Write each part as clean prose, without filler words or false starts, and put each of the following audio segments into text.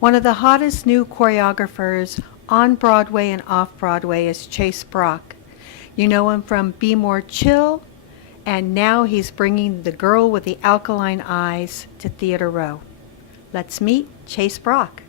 One of the hottest new choreographers on Broadway and off Broadway is Chase Brock. You know him from Be More Chill, and now he's bringing The Girl with the Alkaline Eyes to Theater Row. Let's meet Chase Brock.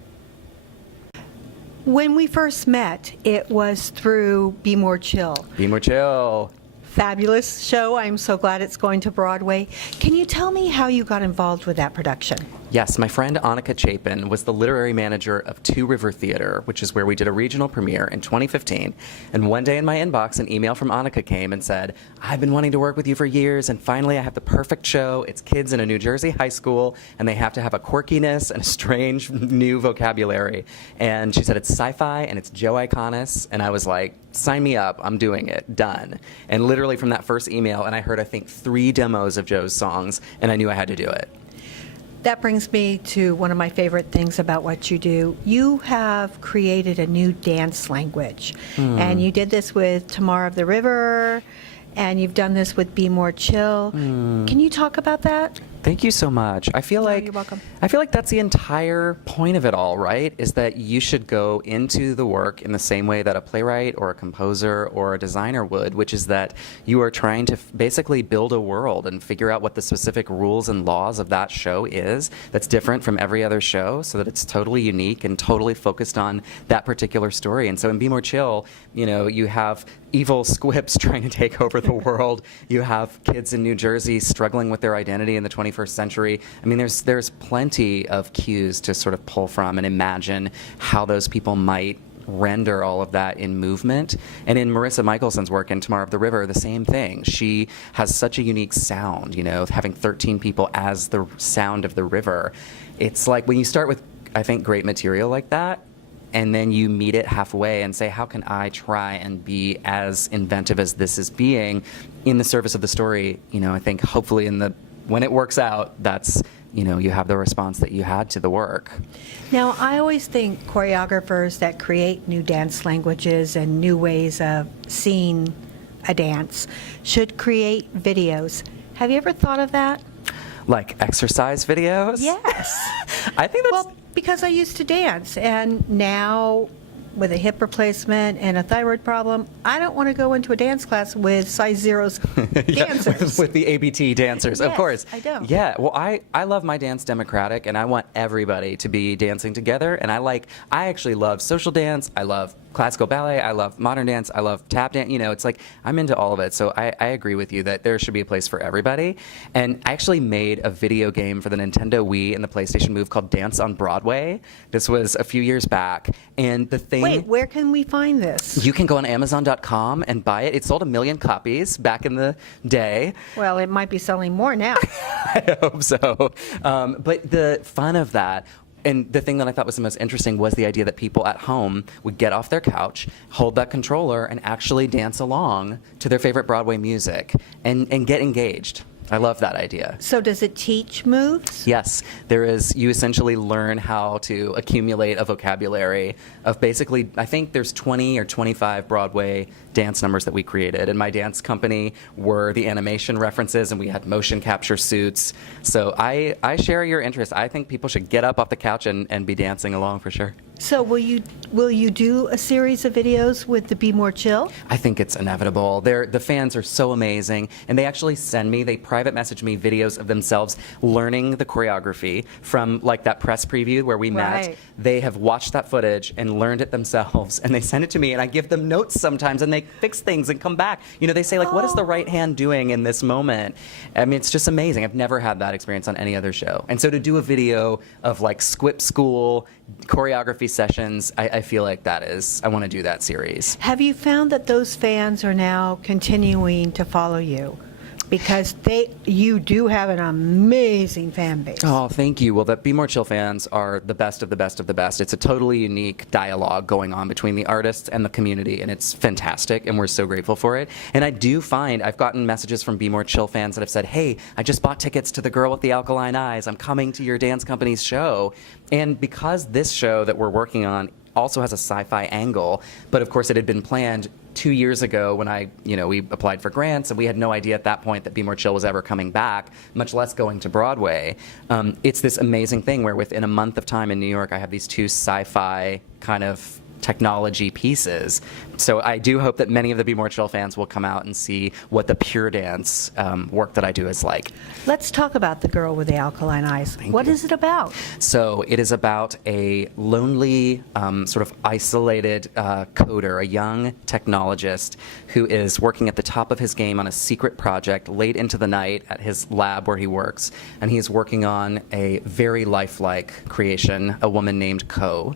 When we first met, it was through Be More Chill. Be More Chill. Fabulous show. I'm so glad it's going to Broadway. Can you tell me how you got involved with that production? Yes, my friend Annika Chapin was the literary manager of Two River Theater, which is where we did a regional premiere in 2015. And one day in my inbox, an email from Annika came and said, I've been wanting to work with you for years, and finally I have the perfect show. It's kids in a New Jersey high school, and they have to have a quirkiness and a strange new vocabulary. And she said, it's sci-fi, and it's Joe Iconis. And I was like, sign me up. I'm doing it. Done. And literally from that first email, and I heard, I think, 3 demos of Joe's songs, and I knew I had to do it. That brings me to one of my favorite things about what you do. You have created a new dance language, and you did this with Tamar of the River, and you've done this with Be More Chill. Can you talk about that? Thank you so much. I feel like you're welcome. I feel like that's the entire point of it all, right? Is that you should go into the work in the same way that a playwright or a composer or a designer would, which is that you are trying to basically build a world and figure out what the specific rules and laws of that show is that's different from every other show, so that it's totally unique and totally focused on that particular story. And so in Be More Chill, you know, you have evil squibs trying to take over the world. You have kids in New Jersey struggling with their identity in the 21st century. I mean, there's plenty of cues to sort of pull from and imagine how those people might render all of that in movement. And in Marissa Michelson's work in Tamar of the River, the same thing. She has such a unique sound, you know, having 13 people as the sound of the river. It's like when you start with, I think, great material like that, and then you meet it halfway and say, how can I try and be as inventive as this is being in the service of the story? You know, I think hopefully when it works out, that's, you know, you have the response that you had to the work. Now, I always think choreographers that create new dance languages and new ways of seeing a dance should create videos. Have you ever thought of that? Like exercise videos? Yes. I think that's... Well, because I used to dance, and now with a hip replacement and a thyroid problem, I don't want to go into a dance class with size zeros dancers. with the ABT dancers, of Yes, course. I don't. Yeah, well, I love my dance democratic, and I want everybody to be dancing together. And I actually love social dance. I love classical ballet. I love modern dance. I love tap dance. You know, it's like I'm into all of it. So I agree with you that there should be a place for everybody. And I actually made a video game for the Nintendo Wii and the PlayStation Move called Dance on Broadway. This was a few years back. And the thing... Wait, where can we find this? You can go on Amazon.com and buy it. It sold 1 million copies back in the day. Well, it might be selling more now. I hope so. But the fun of that, and the thing that I thought was the most interesting, was the idea that people at home would get off their couch, hold that controller, and actually dance along to their favorite Broadway music and get engaged. I love that idea. So does it teach moves? Yes, you essentially learn how to accumulate a vocabulary of basically, I think there's 20 or 25 Broadway dance numbers that we created. And my dance company were the animation references, and we had motion capture suits. So I share your interest. I think people should get up off the couch and be dancing along for sure. So will you do a series of videos with the Be More Chill? I think it's inevitable. The fans are so amazing, and they actually they private message me videos of themselves learning the choreography from like that press preview where we met. Right. They have watched that footage and learned it themselves, and they send it to me, and I give them notes sometimes, and they fix things and come back. You know, they say like, what is the right hand doing in this moment? I mean, it's just amazing. I've never had that experience on any other show. And so to do a video of like Squip School choreography sessions, I feel like I want to do that series. Have you found that those fans are now continuing to follow you? Because you do have an amazing fan base. Oh, thank you. Well, the Be More Chill fans are the best of the best of the best. It's a totally unique dialogue going on between the artists and the community, and it's fantastic, and we're so grateful for it. And I do find I've gotten messages from Be More Chill fans that have said, hey, I just bought tickets to The Girl with the Alkaline Eyes. I'm coming to your dance company's show. And because this show that we're working on also has a sci-fi angle, but of course it had been planned 2 years ago when we applied for grants, and we had no idea at that point that Be More Chill was ever coming back, much less going to Broadway. It's this amazing thing where within a month of time in New York, I have these 2 sci-fi kind of technology pieces. So I do hope that many of the Be More Chill fans will come out and see what the pure dance work that I do is like. Let's talk about The Girl with the Alkaline Eyes. What is it about? So it is about a lonely, sort of isolated coder, a young technologist who is working at the top of his game on a secret project late into the night at his lab where he works. And he's working on a very lifelike creation, a woman named Ko.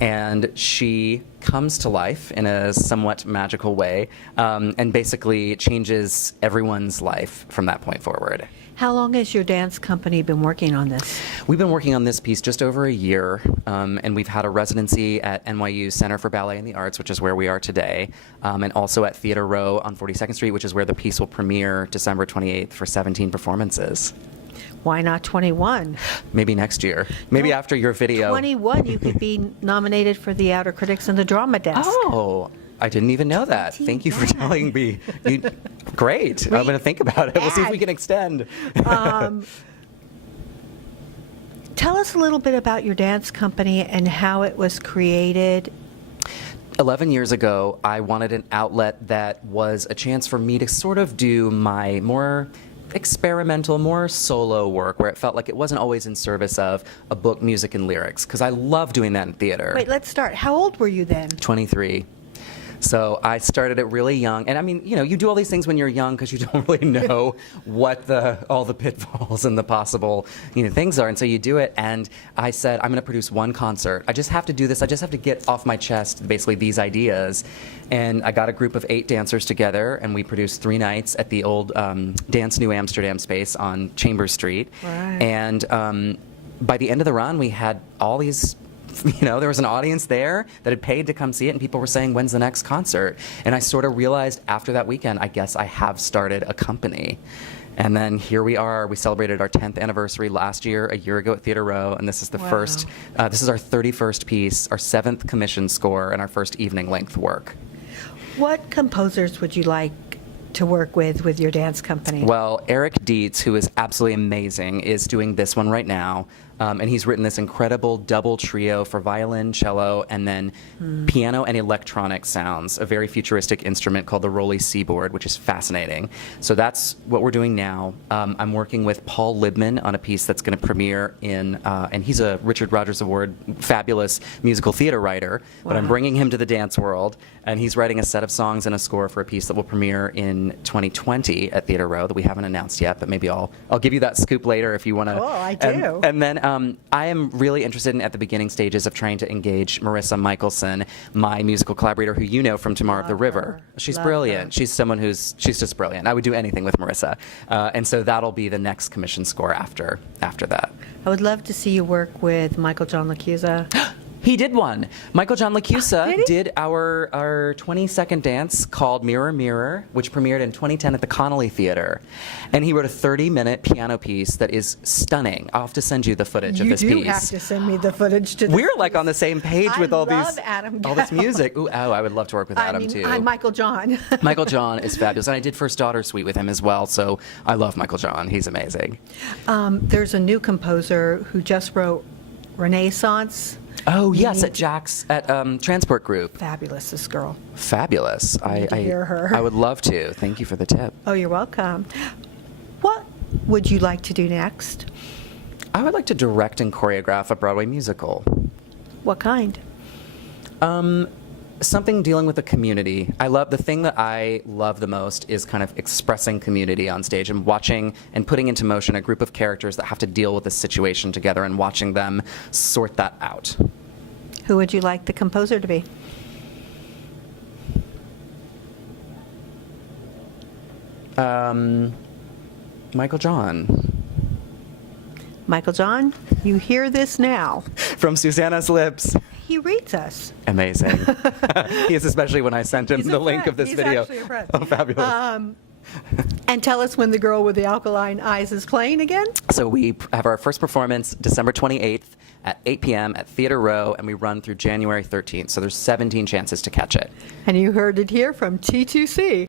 And she comes to life in a somewhat magical way, and basically changes everyone's life from that point forward. How long has your dance company been working on this? We've been working on this piece just over a year, and we've had a residency at NYU Center for Ballet and the Arts, which is where we are today, and also at Theater Row on 42nd Street, which is where the piece will premiere December 28th for 17 performances. Why not 21? Maybe next year. Maybe after your video. 21, you could be nominated for the Outer Critics and the Drama Desk. Oh, I didn't even know that. Thank you for telling me. Great. I'm going to think about it. We'll see if we can extend. Tell us a little bit about your dance company and how it was created. 11 years ago, I wanted an outlet that was a chance for me to sort of do my more experimental, more solo work where it felt like it wasn't always in service of a book, music, and lyrics, because I love doing that in theater. Wait, let's start. How old were you then? 23. So I started it really young. And I mean, you do all these things when you're young because you don't really know what all the pitfalls and the possible, things are. And so you do it. And I said, I'm going to produce one concert. I just have to do this. I just have to get off my chest, basically, these ideas. And I got a group of 8 dancers together, and we produced 3 nights at the old Dance New Amsterdam space on Chambers Street. Right. And by the end of the run, we had all these there was an audience there that had paid to come see it, and people were saying, when's the next concert? And I sort of realized after that weekend, I guess I have started a company. And then here we are. We celebrated our 10th anniversary last year, a year ago at Theater Row, and this is the first, this is our 31st piece, our 7th commission score, and our first evening-length work. What composers would you like to work with your dance company? Well, Eric Dietz, who is absolutely amazing, is doing this one right now. And he's written this incredible double trio for violin, cello, and then piano and electronic sounds, a very futuristic instrument called the Rolly Seaboard, which is fascinating. So that's what we're doing now. I'm working with Paul Libman on a piece that's going to premiere and he's a Richard Rogers Award fabulous musical theater writer, but I'm bringing him to the dance world, and he's writing a set of songs and a score for a piece that will premiere in 2020 at Theater Row that we haven't announced yet, but maybe I'll give you that scoop later if you want to. Oh, I do. And then I am really interested in, at the beginning stages of trying to engage Marissa Michelson, my musical collaborator, who you know from Tamar of the River. She's brilliant. She's someone she's just brilliant. I would do anything with Marissa. And so that'll be the next commission score after that. I would love to see you work with Michael John LaChiusa. He did one. Michael John LaChiusa did our 20-second dance called Mirror, Mirror, which premiered in 2010 at the Connolly Theater. And he wrote a 30-minute piano piece that is stunning. I'll have to send you the footage of this piece. You do have to send me the footage to this. We're like on the same page with all this music. Ooh, I would love to work with Adam too. I'm Michael John. Michael John is fabulous. And I did First Daughter Suite with him as well, so I love Michael John. He's amazing. There's a new composer who just wrote Renaissance. Oh, yes, at Jack's, at Transport Group. Fabulous, this girl. Fabulous. I need to hear her. I would love to. Thank you for the tip. Oh, you're welcome. What would you like to do next? I would like to direct and choreograph a Broadway musical. What kind? Something dealing with the community. The thing that I love the most is kind of expressing community on stage and watching and putting into motion a group of characters that have to deal with this situation together and watching them sort that out. Who would you like the composer to be? Michael John. Michael John, you hear this now. From Susanna's lips. He reads us. Amazing. He is, especially when I sent him the link of this video. He's actually a friend. Oh, fabulous. And tell us when The Girl with the Alkaline Eyes is playing again. So we have our first performance December 28th at 8 p.m. at Theater Row, and we run through January 13th. So there's 17 chances to catch it. And you heard it here from T2C.